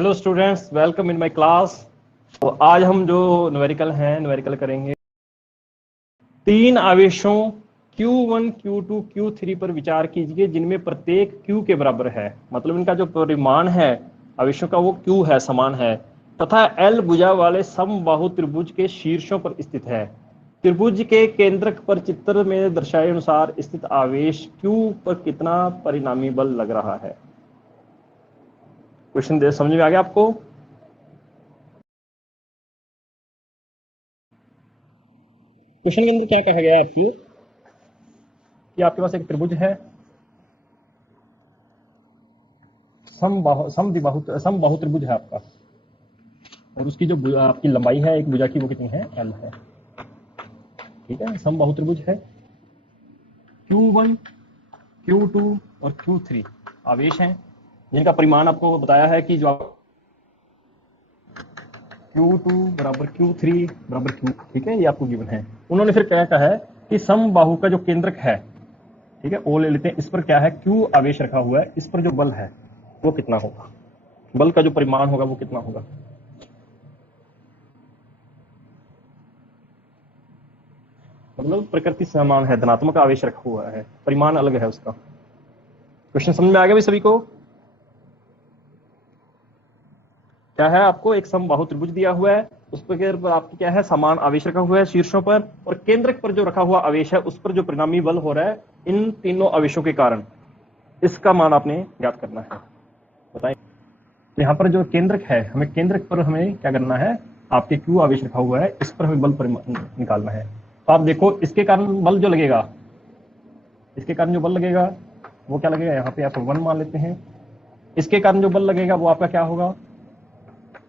Hello students, welcome in my class. तो आज हम जो न्यूमेरिकल करेंगे। 3 आवेशों Q1, Q2, Q3 पर विचार कीजिए जिनमें प्रत्येक Q के बराबर है, मतलब इनका जो परिमाण है आवेशों का वो Q है, समान है, तथा L भुजा वाले समबाहु त्रिभुज के शीर्षों पर स्थित है। त्रिभुज के केंद्रक पर चित्र में दर्शाए अनुसार स्थित आवेश Q पर कितना परिणामी बल लग रहा है। क्वेश्चन दे समझ में आ गया आपको? क्वेश्चन के अंदर क्या कहा गया है आपको कि आपके पास एक त्रिभुज है, समबाहु त्रिभुज है आपका, और उसकी जो आपकी लंबाई है एक भुजा की वो कितनी है? L है। ठीक है, समबाहु त्रिभुज है। Q1, Q2 और Q3 आवेश हैं जिनका परिमाण आपको बताया है कि जो Q2 बराबर Q3 बराबर Q। ठीक है, ये आपको गिवन है। उन्होंने फिर क्या कहा है कि समबाहु का जो केंद्रक है, ठीक है, ओ ले लेते हैं, इस पर क्या है? Q आवेश रखा हुआ है, इस पर जो बल है वो कितना होगा, बल का जो परिमाण होगा वो कितना होगा। मतलब प्रकृति समान है, धनात्मक आवेश रखा हुआ है, परिमाण अलग है उसका। क्वेश्चन समझ में आ गया भाई सभी को? क्या है, आपको एक समबाहु त्रिभुज दिया हुआ है, उस पर आपकी क्या है? समान आवेश रखा हुआ है शीर्षों पर, और केंद्रक पर जो रखा हुआ आवेश है उस पर जो परिणामी बल हो रहा है इन तीनों आवेशों के कारण, इसका मान आपने ज्ञात करना है। बताइए। तो यहाँ पर जो केंद्रक है, हमें केंद्रक पर हमें क्या करना है? आपके Q आवेश रखा हुआ है, इस पर हमें बल निकालना है। तो आप देखो, इसके कारण बल जो लगेगा, इसके कारण जो बल लगेगा वो क्या लगेगा? यहाँ पे F1 मान लेते हैं। इसके कारण जो बल लगेगा वो आपका क्या होगा?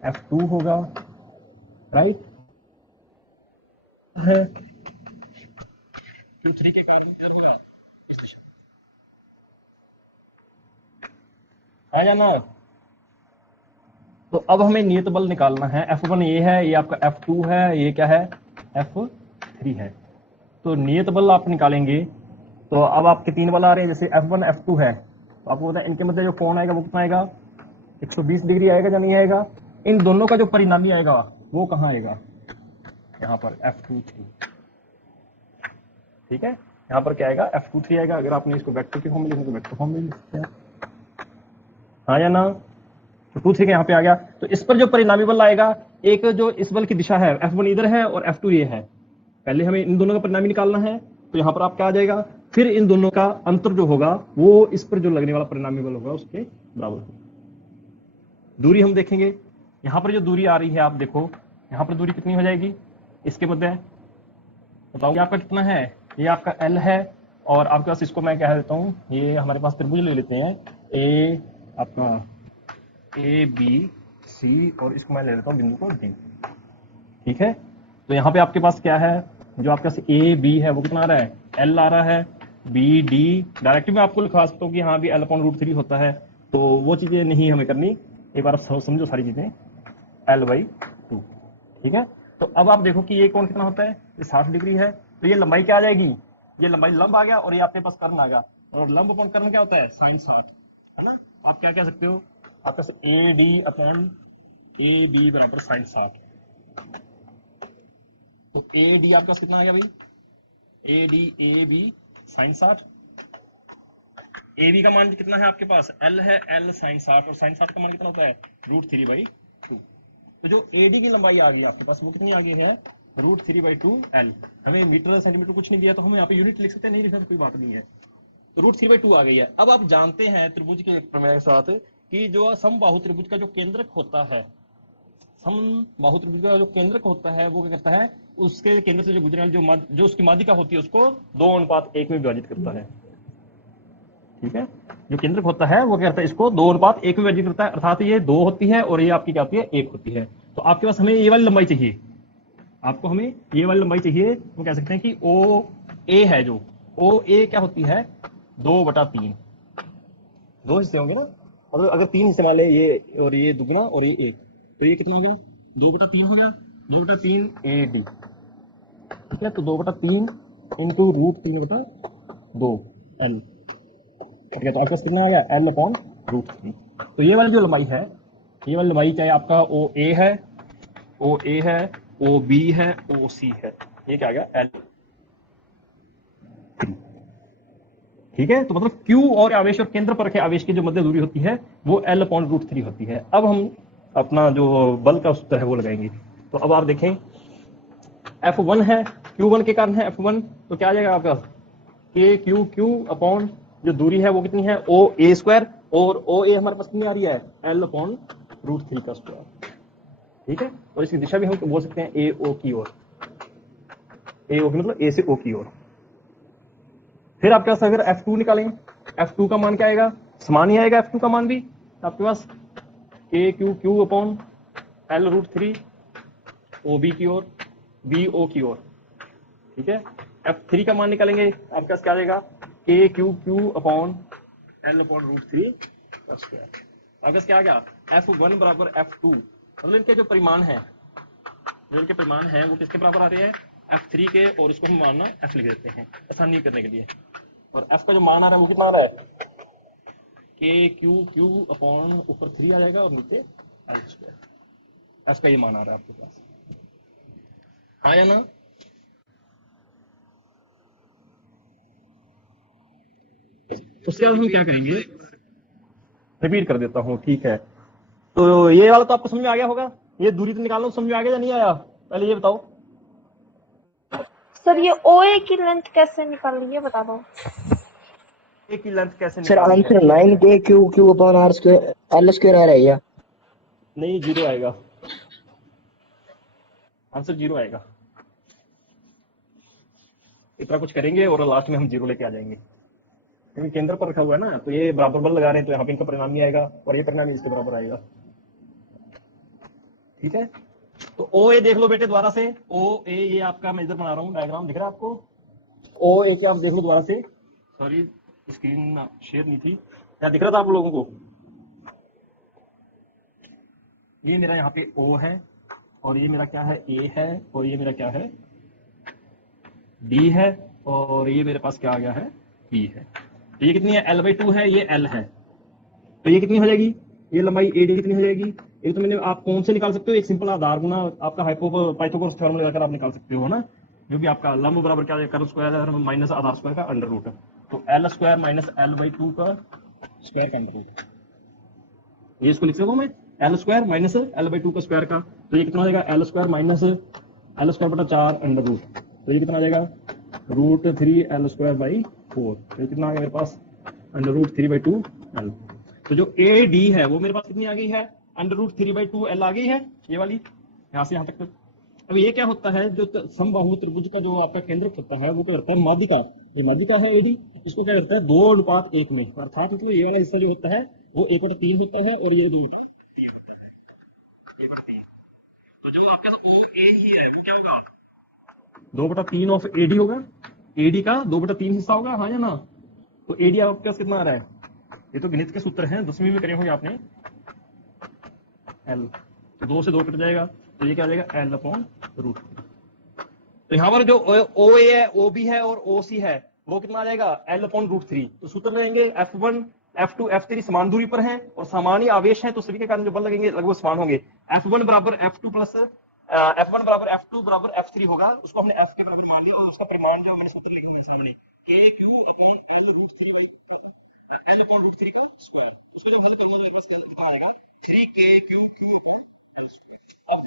F2 होगा, राइट है। Q3 के कारण किधर होगा? इस दिशा है या ना? तो अब हमें नियत बल निकालना है। F1 ये है, ये आपका F2 है, ये क्या है? F3 है। तो नियत बल आप निकालेंगे तो अब आपके 3 बल आ रहे हैं, जैसे F1 F2 है, तो आपको पता है इनके मध्य जो कोण आएगा वो कितना आएगा? 120 डिग्री आएगा या नहीं आएगा? इन दोनों का जो परिणामी आएगा वो कहाँ आएगा? यहाँ पर F23। ठीक है, यहाँ पर क्या आएगा? F23 आएगा। अगर आपने इसको वेक्टर के फॉर्म में लिखना तो वेक्टर फॉर्म में लिख सकते हैं, हाँ या ना? तो 2 3 का यहाँ पे आ गया। तो इस पर जो परिणामी बल आएगा, एक जो इस बल की दिशा है, F1 इधर है और F2 ये है, पहले हमें इन दोनों का परिणामी निकालना है। तो यहाँ पर आप क्या आ जाएगा? फिर इन दोनों का अंतर जो होगा वो इस पर जो लगने वाला परिणामी बल होगा उसके बराबर होगा। दूरी हम देखेंगे, यहाँ पर जो दूरी आ रही है आप देखो, यहाँ पर दूरी कितनी हो जाएगी इसके मध्य? बताओ, आपका कितना है? ये आपका L है, और आपके पास इसको मैं कह देता हूँ, ये हमारे पास त्रिभुज ले लेते हैं, ए आपका ABC, और इसको मैं ले लेता हूँ बिंदु को D। ठीक है, तो यहाँ पे आपके पास क्या है? जो आपके पास AB है वो कितना आ रहा है? L आ रहा है। BD डायरेक्टली मैं आपको लिखा सकता हूँ कि हाँ भी L/√3 होता है, तो वो चीजें नहीं हमें करनी। एक बार समझो सारी चीजें, L/2। ठीक है, तो अब आप देखो कि ये कोण कितना होता है? ये 60 डिग्री है, तो ये लंबाई क्या आ जाएगी? ये लंबाई लंब आ गया, और ये आपके पास कर्ण आ गया, और लंब अपॉन कर्ण क्या होता है? sin 60, है ना? आप क्या कह सकते हो? आपका AD/AB बराबर sin 60। तो AD आपका कितना आ गया भाई? AD/AB sin 60। AB का मान कितना है आपके पास? L है, L sin 60, और sin 60 का मान कितना होता है? √3/2। तो जो AD की लंबाई आ गई आपके पास वो कितनी आ गई है? √3/2L। हमें मीटर सेंटीमीटर कुछ नहीं दिया, तो हम यहाँ पे यूनिट लिख सकते हैं, नहीं लिखा तो कोई बात नहीं है। तो √3/2 आ गई है। अब आप जानते हैं त्रिभुज के प्रमेय के साथ कि जो समबाहु त्रिभुज का जो केंद्रक होता है, समबाहु त्रिभुज का जो केंद्रक होता है वो क्या करता है? उसके केंद्र से जो गुजरने वाली जो उसकी माध्यिका होती है उसको 2:1 में विभाजित करता है। ठीक है, जो केंद्रक होता है वो क्या करता है? इसको 2:1 में विभाजित करता है, अर्थात ये 2 होती है और ये आपकी क्या होती है? 1 होती है। तो आपके पास हमें ये वाली लंबाई चाहिए, आपको हमें ये वाली लंबाई चाहिए, तो कह सकते हैं कि OA है, जो OA क्या होती है? 2/3। 2 हिस्से होंगे ना, और अगर 3 हिस्से मान ले, ये और ये दुगना और ये 1, तो ये कितना हो गया? 2/3 हो गया। 2/3 AD। ठीक है, तो 2/3 इंटू √3/2 L। ठीक है, तो आपके पास कितना आ गया? L/√3। तो ये वाली जो लंबाई है ये वाली लंबाई चाहे आपका ओ ए है, ओ ए है, ओ बी है, ओ सी है, ये क्या आ गया एल। ठीक है, तो मतलब Q और आवेश और केंद्र पर रखे आवेश की जो मध्य दूरी होती है वो L/√3 होती है। अब हम अपना जो बल का सूत्र है वो लगाएंगे। तो अब आप देखें F1 है, Q1 के कारण है F1, तो क्या आ जाएगा आपका के क्यू क्यू अपॉन जो दूरी है वो कितनी है ओ ए स्क्वायर, और ओ ए हमारे पास कितनी आ रही है L/√3 का स्क्वायर। ठीक है, और इसकी दिशा भी हम बोल सकते हैं ए ओ की ओर, ए ओ की मतलब ए से ओ की ओर। फिर आपके पास अगर F2 निकालें, F2 का मान क्या आएगा, समान ही आएगा F2 का मान भी आपके पास के Q Q upon L√3 O B की ओर, बी ओ की ओर। ठीक है, F3 का मान निकालेंगे आपके पास क्या आ जाएगा के क्यू क्यू अपॉन L/√3 आपके पास क्या आ गया F1 बराबर F2, मतलब इनके जो परिमाण है, जो इनके परिमाण है वो किसके बराबर आ रहे हैं F3 के, और इसको हम मानना F लिख देते हैं आसानी करने के लिए। और F का जो मान आ रहा है वो कितना आ रहा है के क्यू क्यू अपॉन ऊपर 3 आ जाएगा और नीचे L स्क्वायर। F का ये मान आ रहा है आपके पास, हाँ या ना। उसके बाद हम क्या करेंगे, रिपीट कर देता हूँ। ठीक है, तो ये वाला तो आपको समझ में आ गया होगा, ये दूरी तो निकालना समझ में आ गया या नहीं आया, पहले ये बताओ। सर ये OA की लेंथ कैसे निकालनी है बता दो। ए की लेंथ कैसे सर निकालनी है? Answer 9 Q Q upon R square L square आ रहा है। नहीं, जीरो आएगा, आंसर जीरो आएगा। इतना कुछ करेंगे और लास्ट में हम जीरो लेके आ जाएंगे, क्योंकि केंद्र पर रखा हुआ है ना, तो ये बराबर बल लगा रहे हैं, तो यहाँ पे इनका परिणाम नहीं आएगा और ये परिणाम इसके बराबर आएगा। ठीक है, तो ओ ए देख लो बेटे दोबारा से, ओ ए ये आपका मैं इधर बना रहा हूँ डायग्राम, दिख रहा है आपको ओ ए के, आप देख लो दोबारा से, सॉरी स्क्रीन शेयर नहीं थी, क्या दिख रहा था आप लोगों को? ये मेरा यहाँ पे ओ है, और ये मेरा क्या है ए है, और ये मेरा क्या है डी है, और ये मेरे पास क्या आ गया है बी है। तो ये कितनी है L/2 है, ये L है, तो ये कितनी हो जाएगी, ये लंबाई AD कितनी हो जाएगी? ये तो मैंने आप कौन से निकाल सकते हो, एक सिंपल आधार गुना आपका पाइथागोरस थ्योरम लगाकर आप निकाल सकते हो ना, जो भी आपका लंब बराबर क्या है कर्व स्क्वायर माइनस आधार स्क्वायर का अंडर रूट, तो L स्क्वायर माइनस L/2 का स्क्वायर का अंडर रूट, ये इसको लिख सकता हूँ मैं L स्क्वायर माइनस L/2 का स्क्वायर का, तो ये कितना आ जाएगा L square minus L square बटा 4 अंडर रूट, तो ये कितना आ जाएगा √3 L स्क्वायर बाई 4, तो कितना आ गया मेरे पास √3/2 L। तो जो AD है वो मेरे पास कितनी आ गई है √3/2 L आ गई है, ये वाली यहाँ से यहाँ तक। अब ये क्या होता है, जो समबाहु त्रिभुज का जो आपका केंद्रक होता है वो क्या करता है माध्यिका, ये माध्यिका है AD, इसको क्या करता है 2:1 में, अर्थात मतलब ये वाला हिस्सा जो होता है वो 1/3 होता है और ये 2/3 होता है, 1/3। तो जब आपके पास OA ही है वो क्या होगा 2/3 ऑफ AD होगा, AD का 2/3 हिस्सा होगा, हाँ या ना। तो AD आपके पास कितना आ रहा है, ये तो गणित के सूत्र हैं 10वीं में करे होंगे आपने, L, तो 2 से 2 कट जाएगा, तो ये क्या आ जाएगा L/√3। तो यहाँ पर जो OA है, OB है और OC है वो कितना आ जाएगा L/√3। तो सूत्र लेंगे F1 F2 F3 समान दूरी पर हैं और समान ही आवेश हैं, तो सभी के कारण जो बल लगेंगे लगभग समान होंगे। F1 बराबर F2 प्लस F1 बराबर F2 बराबर F3 होगा, उसको हमने F के बराबर मान लिया और उसका परिमाण जो मैंने सूत्र लिखा है सामने के क्यू अपॉन L/√3 L/√3 का स्क्वायर, उसको जब हल करना मेरे पास कितना आएगा 3KQQ अपॉन L स्क्वायर। अब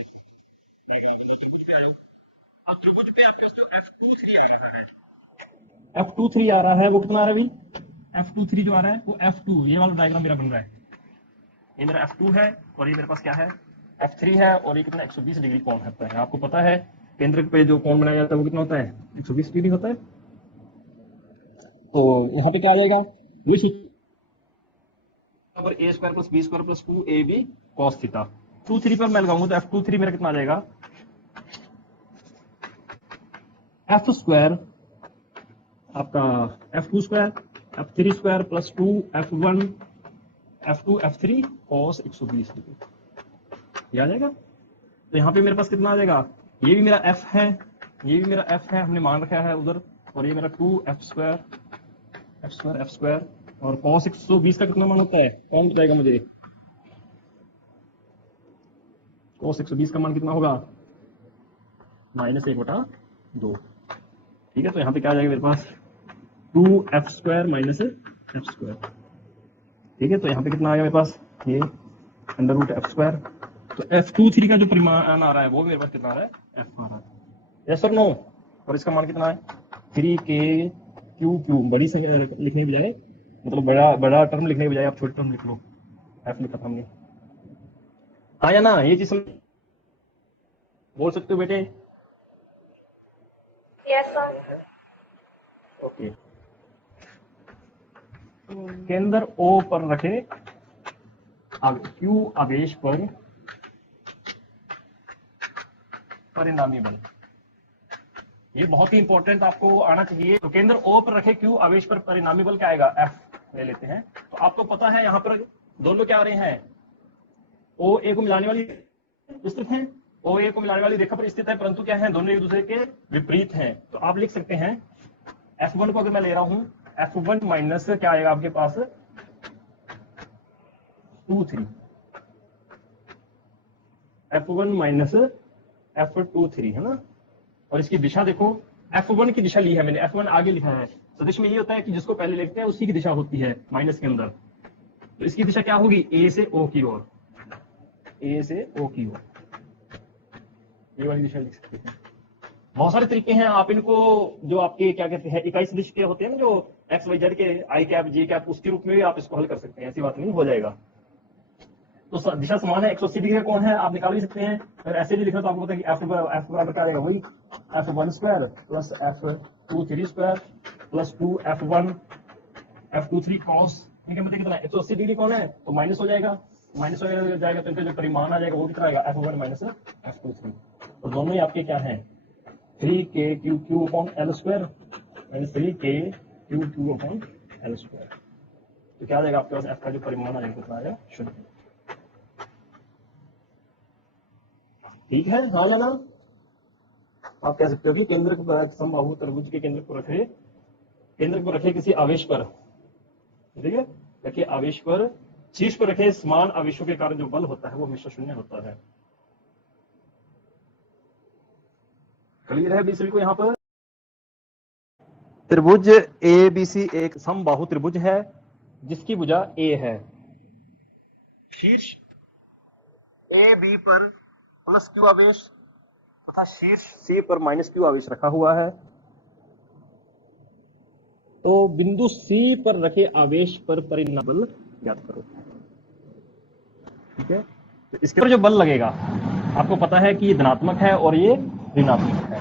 देखो कुछ भी आ जाओ, अब त्रिभुज पे आपके पास जो F23 आ रहा है, F23 आ रहा है वो कितना आ रहा है भाई, F23 जो आ रहा है वो F2, ये वाला डायग्राम मेरा बन रहा है, ये मेरा F2 है और ये मेरे पास क्या है F3 है, और ये कितना 120 डिग्री कोण होता है, आपको पता है केंद्र पे जो कोण बनाया जाता है वो कितना होता है 120 डिग्री होता है। तो यहाँ पे क्या आ जाएगा A square plus B square plus 2AB cos theta, 2 3 पर मैं लगाऊंगा तो F23 मेरा कितना आ जाएगा F स्क्वायर आपका F2 square F3 square plus 2 F1 F2 F3 cos 120 degree, ये आ जाएगा। तो यहाँ पे मेरे पास कितना आ जाएगा, ये भी मेरा F है, ये भी मेरा F है, हमने मान रखा है उधर, और ये मेरा 2F स्क्वायर और cos 120 का कितना मान होता है, कौन बताएगा मुझे, cos 120 का मान कितना होगा, -1/2। ठीक है, तो यहाँ पे क्या आ जाएगा मेरे पास 2f² माइनस f²। ठीक है, तो यहाँ पे कितना आ गया मेरे पास, ये √f²। तो f23 का जो परिमाण आ रहा है वो मेरे पास कितना आ रहा है, f आ रहा है। यस और नो? और इसका मान कितना है 3k⁴ बड़ी संख्या लिखने की बजाय, मतलब बड़ा टर्म लिखने की बजाय आप छोटी टर्म लिख लो, f लिखा था हमने। हाँ या ना, ये चीज बोल सकते हो बेटे? Yes sir. ओके। केंद्र O पर रखे Q आवेश पर परिणामी बल, ये बहुत ही इंपॉर्टेंट आपको आना चाहिए। तो केंद्र O पर रखे Q आवेश पर परिणामी बल क्या आएगा, F ले लेते हैं। तो आपको पता है यहाँ पर दोनों क्या आ रहे हैं, OA को मिलाने वाली स्थित है, OA को मिलाने वाली रेखा पर स्थित है, परंतु क्या है, दोनों एक दूसरे के विपरीत हैं। तो आप लिख सकते हैं F1 को अगर मैं ले रहा हूं, F1 माइनस क्या आएगा आपके पास 2,3, F1 माइनस F23 है ना। और इसकी दिशा देखो, F1 की दिशा ली है मैंने, F1 आगे लिखा है। सदिश में ये होता है कि जिसको पहले लिखते हैं उसी की दिशा होती है माइनस के अंदर। तो इसकी दिशा क्या होगी, A से O की ओर, A से O की ओर, ये वाली दिशा लिख सकते हैं। बहुत सारे तरीके हैं, आप इनको जो आपके क्या कहते हैं इकाई सदिश के होते हैं ना, जो एक्स वाई जेड के आई कैप जे कैप, उसके रूप में भी आप इसको हल कर सकते हैं, ऐसी बात नहीं, हो जाएगा। तो दिशा समान है, 180 डिग्री का कोण है, आप निकाल भी सकते हैं। अगर ऐसे भी लिखना तो आपको पता है कि F बराबर क्या आएगा, वही F1² plus F23² plus 2F1 F23 cos, इनके मतलब कितना है 180 डिग्री कोण है, तो माइनस हो जाएगा, माइनस हो जाएगा तो इनका जो परिमाण आ जाएगा वो कितना आएगा, F1 माइनस F23। और दोनों ही आपके क्या है 3k⁴L² माइनस 3k⁴L²। तो क्या आ जाएगा आपके पास, F का जो परिमाण आ जाएगा कितना आएगा, 0। ठीक है, हाँ या ना? आप कह सकते हो कि केंद्र समबाहु त्रिभुज के केंद्र को रखे किसी आवेश पर, ठीक है, रखे आवेश पर, शीर्ष पर रखे समान आवेशों के कारण जो बल होता है वो हमेशा 0 होता है। क्लियर है अभी सभी को? यहाँ पर त्रिभुज ABC एक समबाहु त्रिभुज है जिसकी भुजा A है, शीर्ष AB पर प्लस Q आवेश तथा शीर्ष C पर माइनस Q आवेश रखा हुआ है। तो बिंदु C पर रखे आवेश पर परिणामी बल ज्ञात करो। ठीक है, तो इसके ऊपर जो बल लगेगा आपको पता है कि ये धनात्मक है और ये ऋणात्मक है।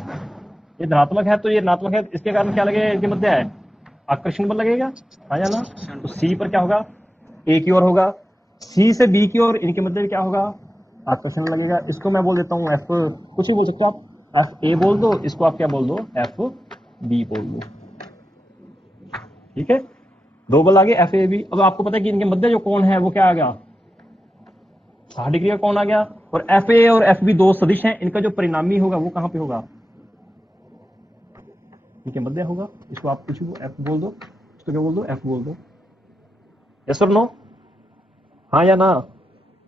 ये धनात्मक है तो ये ऋणात्मक है, इसके कारण क्या लगेगा, इनके मध्य है आकर्षण बल लगेगा, हाँ या ना? तो C पर क्या होगा, A की ओर होगा, C से B की ओर इनके मध्य में क्या होगा, आकर्षण लगेगा। इसको मैं बोल देता हूँ F, कुछ भी बोल सकते हो आप, FA बोल दो, इसको आप क्या बोल दो, FB बोल दो। ठीक है, दो बल आगे FAB। अब आपको पता है कि इनके मध्य जो कोण है वो क्या आ गया, 60 डिग्री का कोण आ गया। और FA और FB दो सदिश हैं, इनका जो परिणामी होगा वो कहां पे होगा, इनके मध्य होगा। इसको आप कुछ भी F बोल दो, इसको क्या बोल दो, F बोल दो। यस और नो, हाँ या ना?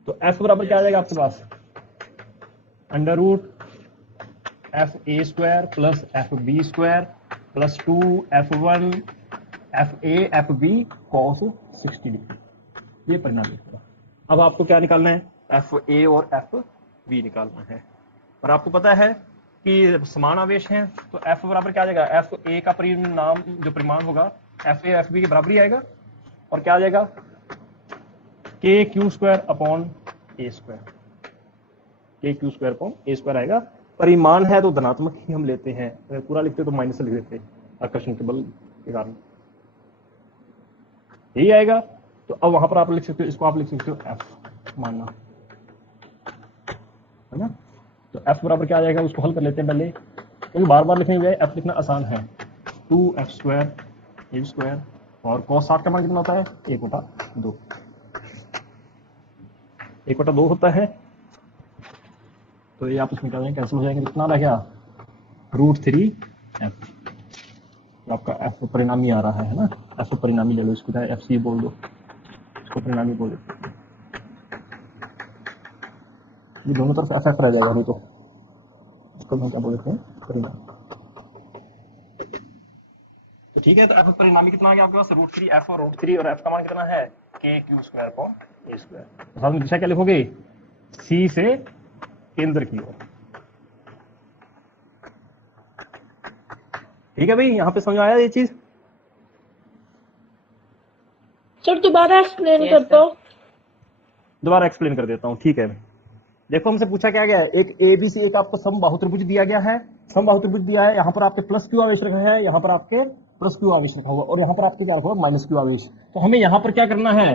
तो F बराबर क्या आ जाएगा आपके पास, √FA² plus FB² plus 2F1 FA FB cos 60 degree, ये परिणाम होगा। अब आपको क्या निकालना है, FA और FB निकालना है। और आपको पता है कि समान आवेश हैं, तो F बराबर क्या आ जाएगा, FA का परिणाम जो परिमाण होगा FA FB के बराबर ही आएगा। और क्या आ जाएगा, KQ² A², KQ² A² आएगा। परिमाण है तो धनात्मक ही हम लेते हैं, अगर पूरा लिखते तो माइनस लिख देते आकर्षण के बल के कारण, यही आएगा। तो अब वहां पर आप लिख सकते हो, इसको आप लिख सकते हो F मानना है ना। तो F बराबर क्या आ जाएगा, उसको हल कर लेते हैं पहले, क्योंकि बार बार लिखने के बजाय F लिखना आसान है। 2F² A², और cos 60 का मान कितना होता है, 1/2, 1/2 होता है। तो ये आप इसमें क्या जाएंगे, कैंसिल हो जाएंगे, कितना रह गया, √3F। आपका F परिणामी आ रहा है ना, F परिणामी ले लो, इसको चाहे FC बोल दो, इसको परिणामी बोल दो। ये दोनों तरफ एफ एफ रह जाएगा, नहीं तो इसको हम क्या बोलते हैं, परिणाम। तो ठीक है, तो एफ परिणामी कितना आ गया आपके पास, √3 एफ और √3, और एफ का मान कितना है के क्यू स्क्वायर अपॉन ए स्क्वायर। साथ में दिशा क्या लिखोगे, सी से केंद्र की ओर। ठीक है भाई, यहाँ पे समझ आया ये चीज? सर दोबारा एक्सप्लेन कर दो। दोबारा एक्सप्लेन कर देता हूँ, ठीक है। देखो हमसे पूछा क्या गया है, एक एबीसी एक आपको समबाहु त्रिभुज दिया गया है, समबाहु त्रिभुज दिया है, यहाँ पर आपके प्लस क्यू आवेश रखा है, यहाँ पर आपके प्लस क्यू आवेश रखा हुआ, और यहाँ पर आपके क्या रखा हुआ, माइनस क्यू आवेश। तो हमें यहाँ पर क्या करना है,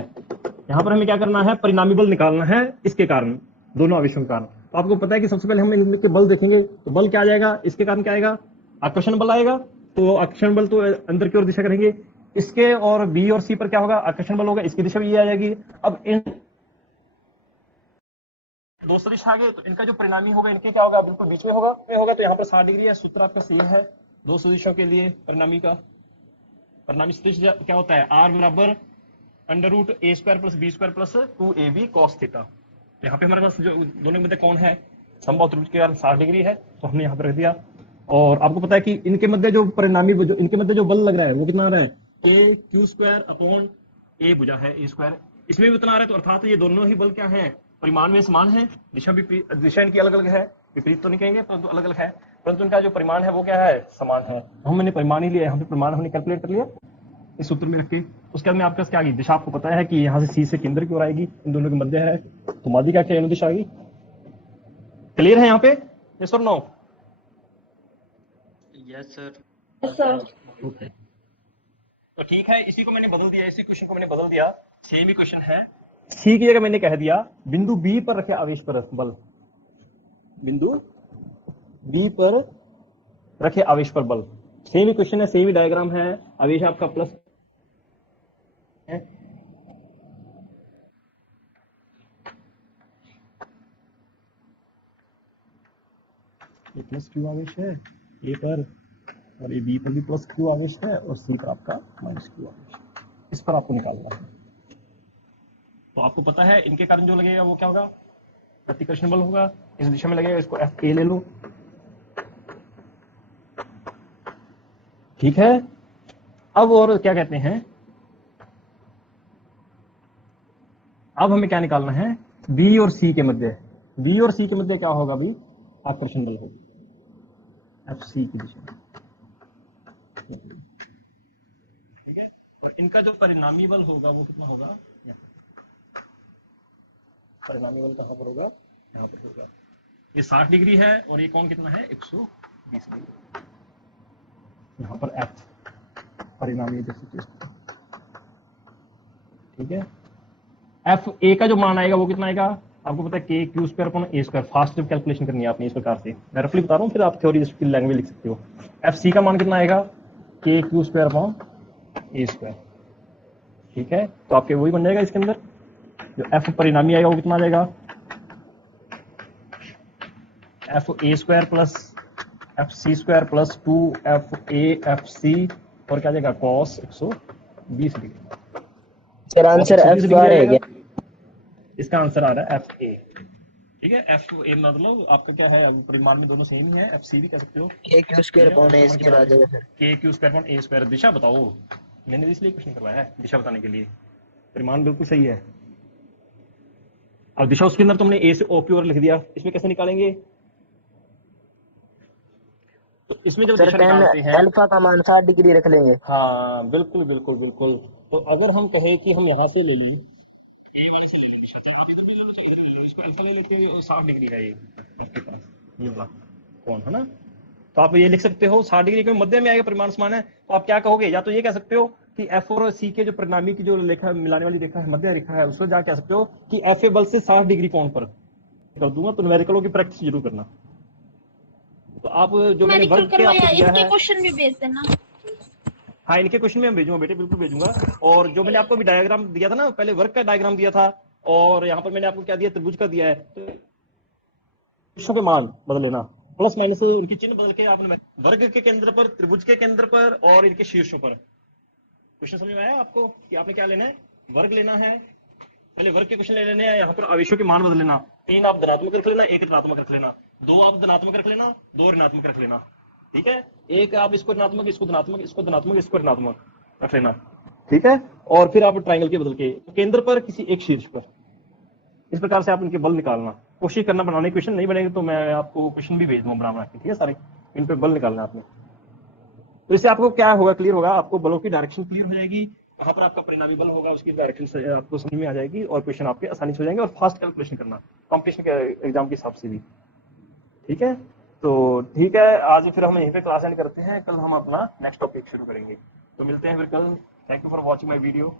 यहाँ पर हमें क्या करना है, परिणामी बल निकालना है इसके कारण, दोनों आवेशों के कारण। तो आपको पता है कि सबसे पहले हम इनके बल देखेंगे, तो बल क्या आ जाएगा, इसके कारण क्या आएगा, आकर्षण बल आएगा। तो आकर्षण बल तो अंदर की ओर दिशा करेंगे, इसके और बी और सी पर क्या होगा, आकर्षण बल होगा, इसकी दिशा भी ये आ जाएगी। अब इन दो सदिश आ गए, तो इनका जो परिणामी होगा, इनके क्या होगा, बिल्कुल बीच में होगा, तो यहाँ पर 60 डिग्री है। सूत्र आपका सही है दो सदिशों के लिए परिणामी का। परिणामी सदिश क्या होता है, आर बराबर √a² + b² + 2ab cos theta. यहाँ पे हमारे पास जो दोनों के मध्य कौन है, समबाहु त्रिभुज के कारण 60 डिग्री है, तो हमने यहाँ पर रख दिया। और आपको पता है कि इनके मध्य जो परिणामी, जो इनके मध्य जो बल लग रहा है वो कितना आ रहा है, KQ² अपॉन a भुजा है a², इसमें भी उतना आ रहा है। तो अर्थात ये दोनों ही बल क्या है, परिमाण में समान है, दिशा भी, दिशा इनकी अलग अलग है, विपरीत तो नहीं कहेंगे परंतु अलग अलग है, परंतु इनका जो परिमाण है वो क्या है, समान है। हमने परिमाण ही लिया, यहाँ पे परिमाण हमने कैलकुलेट कर लिया इस सूत्र में रख के। उसके बाद में आपके पास क्या आ गई, दिशा आपको पता है कि यहाँ से सी से केंद्र की ओर आएगी, इन दोनों के मध्य है, तो मादी क्या क्या दिशा आएगी। क्लियर है यहाँ पे, यस और नो? Yes sir. ओके, तो ठीक है, इसी को मैंने बदल दिया, इसी क्वेश्चन को मैंने बदल दिया, सेम ही क्वेश्चन है, सी की जगह मैंने कह दिया बिंदु बी पर रखे आवेश पर बल, बिंदु बी पर रखे आवेश पर बल। सेम ही क्वेश्चन है, सेम ही डायग्राम है, आवेश आपका प्लस है, ये प्लस क्यू आवेश है ए पर, और ये बी पर भी प्लस क्यू आवेश है, और सी पर आपका माइनस क्यू आवेश है। इस पर आपको निकालना है। तो आपको पता है इनके कारण जो लगेगा वो क्या होगा, प्रतिकर्षण बल होगा, इस दिशा में लगेगा, इसको एफ ए ले लो। ठीक है, अब और क्या कहते हैं, अब हमें क्या निकालना है, बी और सी के मध्य, बी और सी के मध्य क्या होगा भी, आकर्षण बल होगा एफ सी की दिशा में। ठीक है, और इनका जो परिणामी बल होगा वो कितना होगा, परिणामी बल कहां पर होगा, यहाँ पर होगा। ये 60 डिग्री है, और ये कौन कितना है, 120 डिग्री। यहाँ पर एफ परिणामी, ठीक है। एफ ए का जो मान आएगा वो कितना आएगा, आपको पता है KQ² अपॉन a²। फास्ट जब कैलकुलेशन करनी है आपने इस प्रकार से, मैं रफली बता रहा हूँ, फिर आप थ्योरी लैंग्वेज लिख सकते हो। एफ सी का मान कितना आएगा, KQ² अपॉन a²। ठीक है, तो आपके वही बन जाएगा, इसके अंदर जो एफ परिणामी आएगा वो कितना आ जाएगा, FA² plus FC² plus 2FA/FC, और क्या जाएगा cos 120 degree. Sir answer F bar है क्या, इसका आंसर आ रहा है FA। ठीक है, FA मतलब आपका क्या है, अब परिमाण में दोनों सेम ही है, FC भी कह सकते हो, KQ² अपॉन a² आ जाएगा सर। KQ² upon a²। दिशा बताओ, मैंने इसलिए क्वेश्चन करवाया है, दिशा बताने के लिए। परिमाण बिल्कुल सही है, और दिशा उसके अंदर तुमने A से O की ओर लिख दिया, इसमें कैसे निकालेंगे, तो इसमें जब दिशा निकालते हैं, अल्फा का मान 60 डिग्री रख लेंगे। हाँ बिल्कुल बिल्कुल बिल्कुल। तो अगर हम कहें कि हम यहाँ से ले ली A वाली से ले ली दिशा, चल अभी तो इसको अल्फा ले लेते हैं, 60 डिग्री है ये आपके पास, ये वाला कौन है ना, तो आप ये लिख सकते हो 60 डिग्री के मध्य में आएगा, परिमाण समान है। तो आप क्या कहोगे, या तो ये कह सकते हो कि एफ और सी के जो परिणामी की जो रेखा मिलाने वाली रेखा है, मध्य रेखा है, उसको जा कह सकते हो कि एफ ए बल से 60 डिग्री कोण पर कर दूंगा। तो न्यूमेरिकलों की प्रैक्टिस जरूर करना। तो आप जो मैंने वर्ग के आपको दिया है, क्वेश्चन भी भेज देना। हाँ, इनके क्वेश्चन में हम भेजूंगा बेटे, बिल्कुल भेजूंगा। और जो मैंने आपको भी डायग्राम दिया था ना, पहले वर्ग का डायग्राम दिया था, और यहाँ पर मैंने आपको क्या दिया, त्रिभुज का दिया है। तो के मान बदल लेना, प्लस माइनस उनकी चिन्ह बदल के आपने वर्ग के केंद्र पर, त्रिभुज के केंद्र पर, और इनके शीर्षों पर। क्वेश्चन समझ में आया आपको कि आपने क्या लेना है, वर्ग लेना है पहले वर्ग के क्वेश्चन ले लेने हैं, यहाँ पर आवेशों के मान बदल लेना, 3 आप धनात्मक रख लेना, 1 ऋणात्मक रख लेना, 2 आप धनात्मक रख लेना, 2 ऋणात्मक रख लेना, ठीक है। एक आप इसको ऋणात्मक, इसको धनात्मक, इसको धनात्मक, इसको ऋणात्मक रख लेना, ठीक है। और फिर आप ट्राइंगल के बदल के केंद्र पर किसी एक शीर्ष पर, इस प्रकार से आप इनके बल निकालना कोशिश करना। बनाने क्वेश्चन नहीं बनेंगे तो मैं आपको क्वेश्चन भी भेज दूंगा बना के, ठीक है। सारे इन पे बल निकालना आपने, तो इससे आपको क्या होगा, क्लियर होगा, आपको बलों की डायरेक्शन क्लियर हो जाएगी, वहां पर आपका परिणामी बल होगा, उसकी डायरेक्शन से आपको समझ में आ जाएगी और क्वेश्चन आपके आसानी से हो जाएंगे और फास्ट कैलकुलेशन करना कॉम्पिटिशन के एग्जाम के हिसाब से भी, ठीक है। तो ठीक है, आज फिर हम यहीं पे क्लास एंड करते हैं, कल हम अपना नेक्स्ट टॉपिक शुरू करेंगे, तो मिलते हैं फिर कल। Thank you for watching my video.